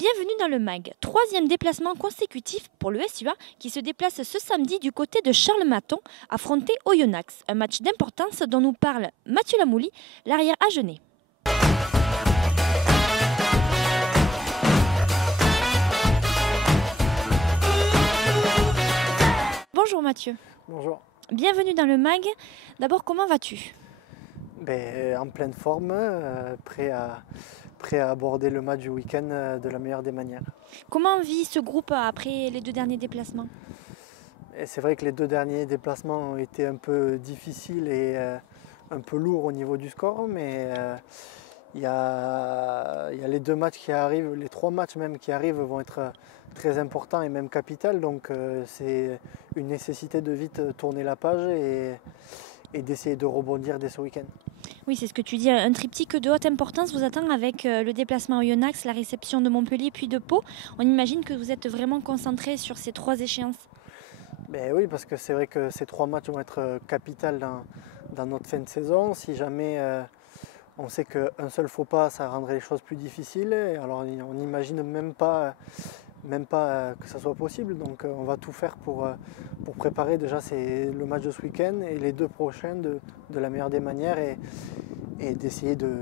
Bienvenue dans le MAG, troisième déplacement consécutif pour le SUA qui se déplace ce samedi du côté de Charles-Maton, affronté Oyonnax. Un match d'importance dont nous parle Mathieu Lamouli, l'arrière agenais. Bonjour Mathieu. Bonjour. Bienvenue dans le MAG. D'abord, comment vas-tu ? En pleine forme, prêt à aborder le match du week-end de la meilleure des manières. Comment vit ce groupe après les deux derniers déplacements ? Et c'est vrai que les deux derniers déplacements ont été un peu difficiles et un peu lourds au niveau du score, mais il y a les deux matchs qui arrivent, les trois matchs même qui arrivent vont être très importants et même capitaux, donc c'est une nécessité de vite tourner la page et d'essayer de rebondir dès ce week-end. Oui, c'est ce que tu dis. Un triptyque de haute importance vous attend avec le déplacement à Oyonnax, la réception de Montpellier puis de Pau. On imagine que vous êtes vraiment concentré sur ces trois échéances. Oui, parce que c'est vrai que ces trois matchs vont être capitaux dans notre fin de saison. Si jamais on sait qu'un seul faux pas, ça rendrait les choses plus difficiles. Alors on n'imagine même pas que ça soit possible. Donc on va tout faire pour préparer déjà le match de ce week-end et les deux prochains de la meilleure des manières et d'essayer de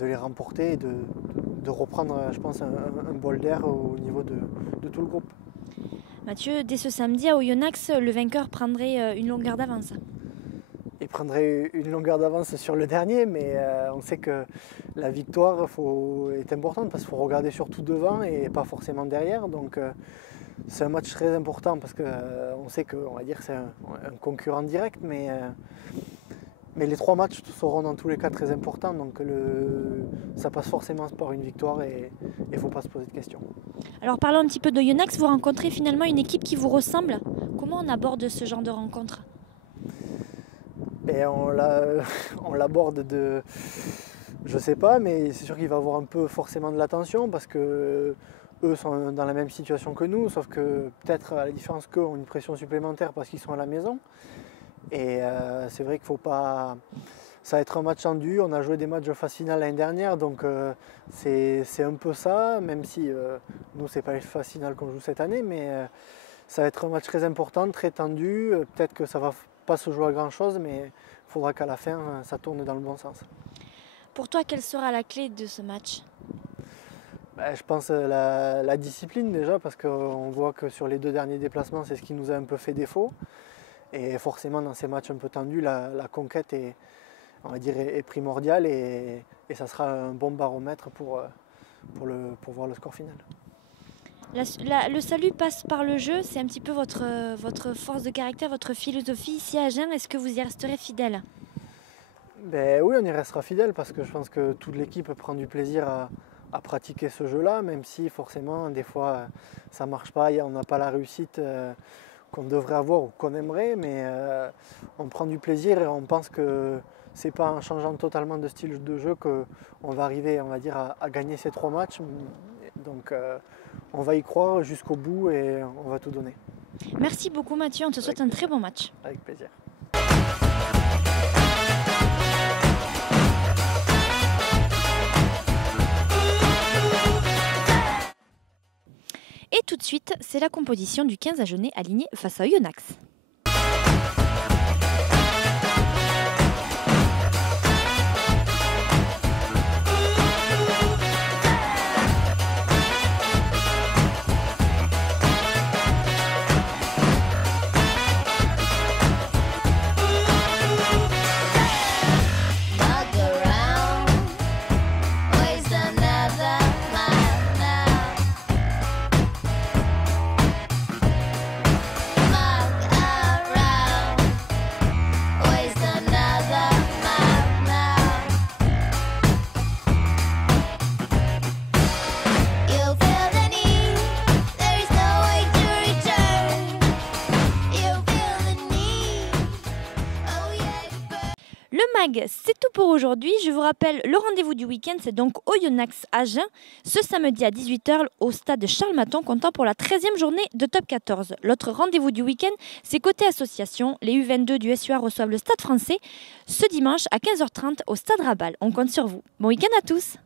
les remporter et de reprendre, je pense, un bol d'air au niveau de tout le groupe. Mathieu, dès ce samedi à Oyonnax, le vainqueur prendrait une longueur d'avance. Il prendrait une longueur d'avance sur le dernier, mais on sait que la victoire est importante parce qu'il faut regarder surtout devant et pas forcément derrière. Donc c'est un match très important parce qu'on sait que c'est un concurrent direct, mais les trois matchs seront dans tous les cas très importants. Donc ça passe forcément par une victoire et il ne faut pas se poser de questions. Alors parlons un petit peu d'Oyonnax. Vous rencontrez finalement une équipe qui vous ressemble. Comment on aborde ce genre de rencontre ? On l'aborde je sais pas, mais c'est sûr qu'il va avoir un peu forcément de l'attention parce que eux sont dans la même situation que nous, sauf que peut-être à la différence qu'eux ont une pression supplémentaire parce qu'ils sont à la maison. Et c'est vrai qu'il faut pas. Ça va être un match tendu. On a joué des matchs de phase finale l'année dernière, donc c'est un peu ça, même si nous c'est pas les phases finales qu'on joue cette année, mais ça va être un match très important, très tendu. Peut-être que ça va pas se jouer à grand chose, mais il faudra qu'à la fin ça tourne dans le bon sens. Pour toi, quelle sera la clé de ce match ? Je pense la discipline déjà, parce qu'on voit que sur les deux derniers déplacements, c'est ce qui nous a un peu fait défaut. Et forcément, dans ces matchs un peu tendus, la conquête est primordiale et ça sera un bon baromètre pour voir le score final. Le salut passe par le jeu, c'est un petit peu votre force de caractère, votre philosophie ici à Agen. Est-ce que vous y resterez fidèle ? Oui, on y restera fidèle parce que je pense que toute l'équipe prend du plaisir à pratiquer ce jeu-là, même si forcément des fois ça ne marche pas, on n'a pas la réussite qu'on devrait avoir ou qu'on aimerait, mais on prend du plaisir et on pense que c'est pas en changeant totalement de style de jeu qu'on va arriver, à gagner ces trois matchs. Donc on va y croire jusqu'au bout et on va tout donner. Merci beaucoup Mathieu, on te souhaite un très bon match. Avec plaisir. Et tout de suite, c'est la composition du 15 agenais aligné face à Oyonnax. Le MAG, c'est tout pour aujourd'hui. Je vous rappelle, le rendez-vous du week-end, c'est donc Oyonnax Agen, ce samedi à 18h au stade Charles-Maton, comptant pour la 13e journée de Top 14. L'autre rendez-vous du week-end, c'est côté association. Les U22 du SUA reçoivent le Stade français ce dimanche à 15h30 au stade Rabal. On compte sur vous. Bon week-end à tous!